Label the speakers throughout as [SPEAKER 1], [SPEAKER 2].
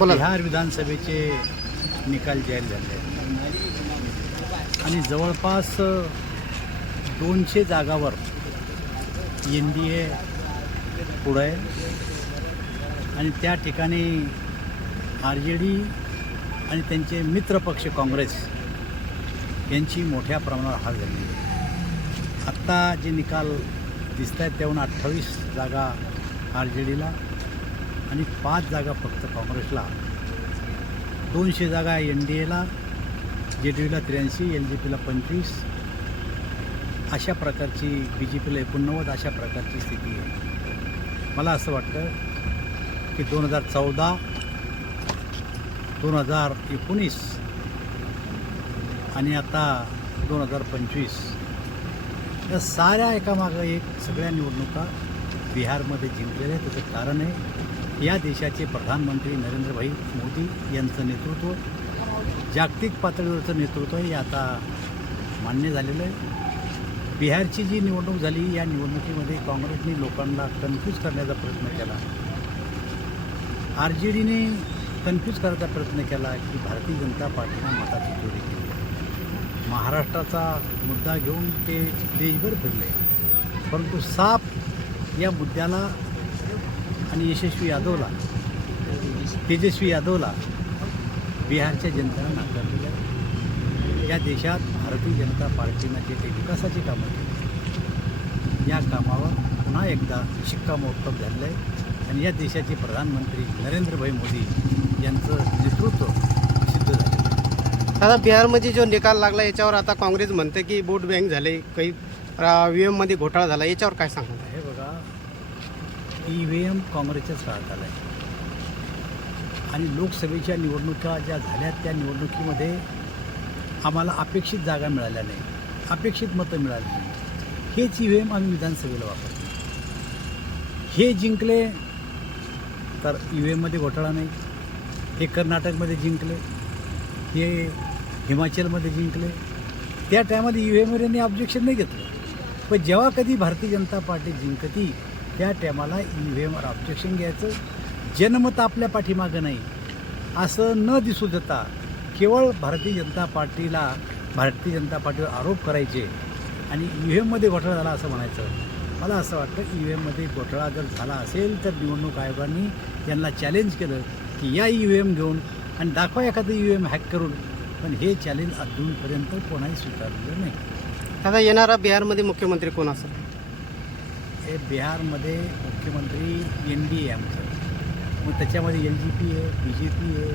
[SPEAKER 1] बोला.
[SPEAKER 2] बिहार विधानसभेचे निकाल जाहीर झाले आणि जवळपास दोनशे जागावर एन डी ए पुढं आहे. आणि त्या ठिकाणी आर जे डी आणि त्यांचे मित्रपक्ष काँग्रेस यांची मोठ्या प्रमाणावर हार झाली. आत्ता जे निकाल दिसत आहेत त्याहून अठ्ठावीस जागा आर जे डीला. आणि पाच जागा फक्त काँग्रेसला. दोनशे जागा एन डी एला जे डी यूला त्र्याऐंशी एल जे पीला पंचवीस. अशा प्रकारची बी जे पीला एकोणनव्वद अशा प्रकारची स्थिती आहे. मला असं वाटतं की दोन हजार चौदा दोन हजार एकोणीस आणि आता दोन हजार पंचवीस या साऱ्या एकामागं एक सगळ्या निवडणुका बिहारमध्ये जिंकलेल्या त्याचं कारण आहे या देशाचे प्रधानमंत्री नरेंद्रभाई मोदी यांचं नेतृत्व जागतिक पातळीवरचं नेतृत्व हे आता मान्य झालेलं आहे. बिहारची जी निवडणूक झाली या निवडणुकीमध्ये काँग्रेसने लोकांना कन्फ्यूज करण्याचा प्रयत्न केला. आर जे डीने कन्फ्यूज करायचा प्रयत्न केला की भारतीय जनता पार्टीनं मताची चोरी केली. महाराष्ट्राचा मुद्दा घेऊन ते देशभर फिरले. परंतु साप या मुद्द्याला आणि यशस्वी यादवला तेजस्वी यादवला बिहारच्या जनतेनं नाकारलेलं आहे. या देशात भारतीय जनता पार्टीनं जे काही विकासाची कामं केली या कामावर पुन्हा एकदा शिक्कामोर्तब झालेलं आहे. आणि या देशाचे प्रधानमंत्री नरेंद्रभाई मोदी यांचं नेतृत्व सिद्ध झालं
[SPEAKER 1] आता बिहारमध्ये जो निकाल लागला याच्यावर आता काँग्रेस म्हणते की वोट बँक झाले काही व्ही एममध्ये घोटाळा झाला याच्यावर काय
[SPEAKER 2] सांगणार? ई व्ही एम काँग्रेसच्याच काळात आला आहे आणि लोकसभेच्या निवडणुका ज्या झाल्या त्या निवडणुकीमध्ये आम्हाला अपेक्षित जागा मिळाल्या नाही. अपेक्षित मतं मिळाली नाही. हेच ई व्ही एम आम्ही विधानसभेला वापरतो. हे जिंकले तर ई व्ही एममध्ये घोटाळा नाही. हे कर्नाटकमध्ये जिंकले. हे हिमाचलमध्ये जिंकले. त्या टायमाला ई व्ही एमवर ऑब्जेक्शन नाही घेतलं. पण जेव्हा कधी भारतीय जनता पार्टी जिंकती त्या टायमाला ई व्ही एमवर ऑब्जेक्शन घ्यायचं. जनमत आपल्या पाठीमागं नाही. असं न दिसू देता केवळ भारतीय जनता पार्टीला भारतीय जनता पार्टीवर आरोप करायचे आणि ई व्ही एममध्ये घोटाळा झाला असं म्हणायचं. मला असं वाटतं ई व्ही एममध्ये घोटाळा जर झाला असेल तर निवडणूक आयोगाने यांना चॅलेंज केलं की या ई व्ही एम घेऊन आणि दाखवा एखादं ई व्ही एम हॅक करून. पण हे चॅलेंज अजूनपर्यंत कोणाही स्वीकारलेलं नाही.
[SPEAKER 1] आता येणारा बिहारमध्ये मुख्यमंत्री कोण असेल?
[SPEAKER 2] हे बिहारमध्ये मुख्यमंत्री एन डी ए आमचं. मग त्याच्यामध्ये एल जी पी आहे बी जे पी आहे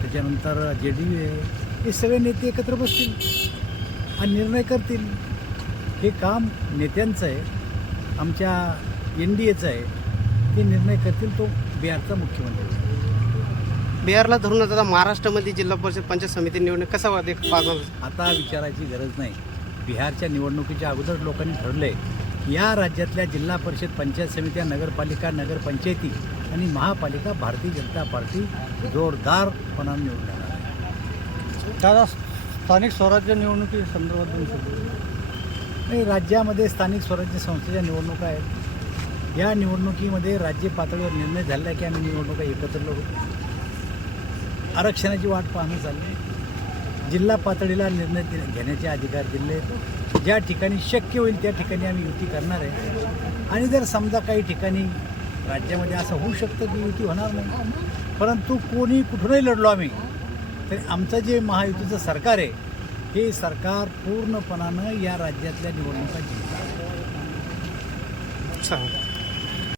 [SPEAKER 2] त्याच्यानंतर जे डी यू आहे. हे सगळे नेते एकत्र बसतील आणि निर्णय करतील. हे काम नेत्यांचं आहे. आमच्या एन डी एचं आहे. ते निर्णय करतील तो बिहारचा मुख्यमंत्री.
[SPEAKER 1] बिहारला धरूनच आता महाराष्ट्रामध्ये जिल्हा परिषद पंचायत समिती निवडणूक कसा वाद
[SPEAKER 2] आता विचारायची गरज नाही. बिहारच्या निवडणुकीच्या अगोदर लोकांनी ठरलं आहे या राज्यातल्या जिल्हा परिषद पंचायत समित्या नगरपालिका नगरपंचायती आणि महापालिका भारतीय जनता पार्टी जोरदारपणाने निवडून येणार आहे.
[SPEAKER 1] दादा स्थानिक स्वराज्य निवडणुकी संदर्भात
[SPEAKER 2] नाही राज्यामध्ये स्थानिक स्वराज्य संस्थेच्या निवडणुका आहेत. या निवडणुकीमध्ये राज्य पातळीवर निर्णय झालेला आहे की आम्ही निवडणुका एकत्र लढू? आरक्षणाची वाट पाहणं चालली जिल्हा पातळीला निर्णय घेण्याचे अधिकार दिले. ज्या ठिकाणी शक्य होईल त्या ठिकाणी आम्ही युती करणार आहे. आणि जर समजा काही ठिकाणी राज्यामध्ये असं होऊ शकतं की युती होणार नाही परंतु कोणी कुठूनही लढलो आम्ही तरी आमचं जे महायुतीचं सरकार आहे हे सरकार पूर्णपणानं या राज्यातल्या निवडणुका जिंकणार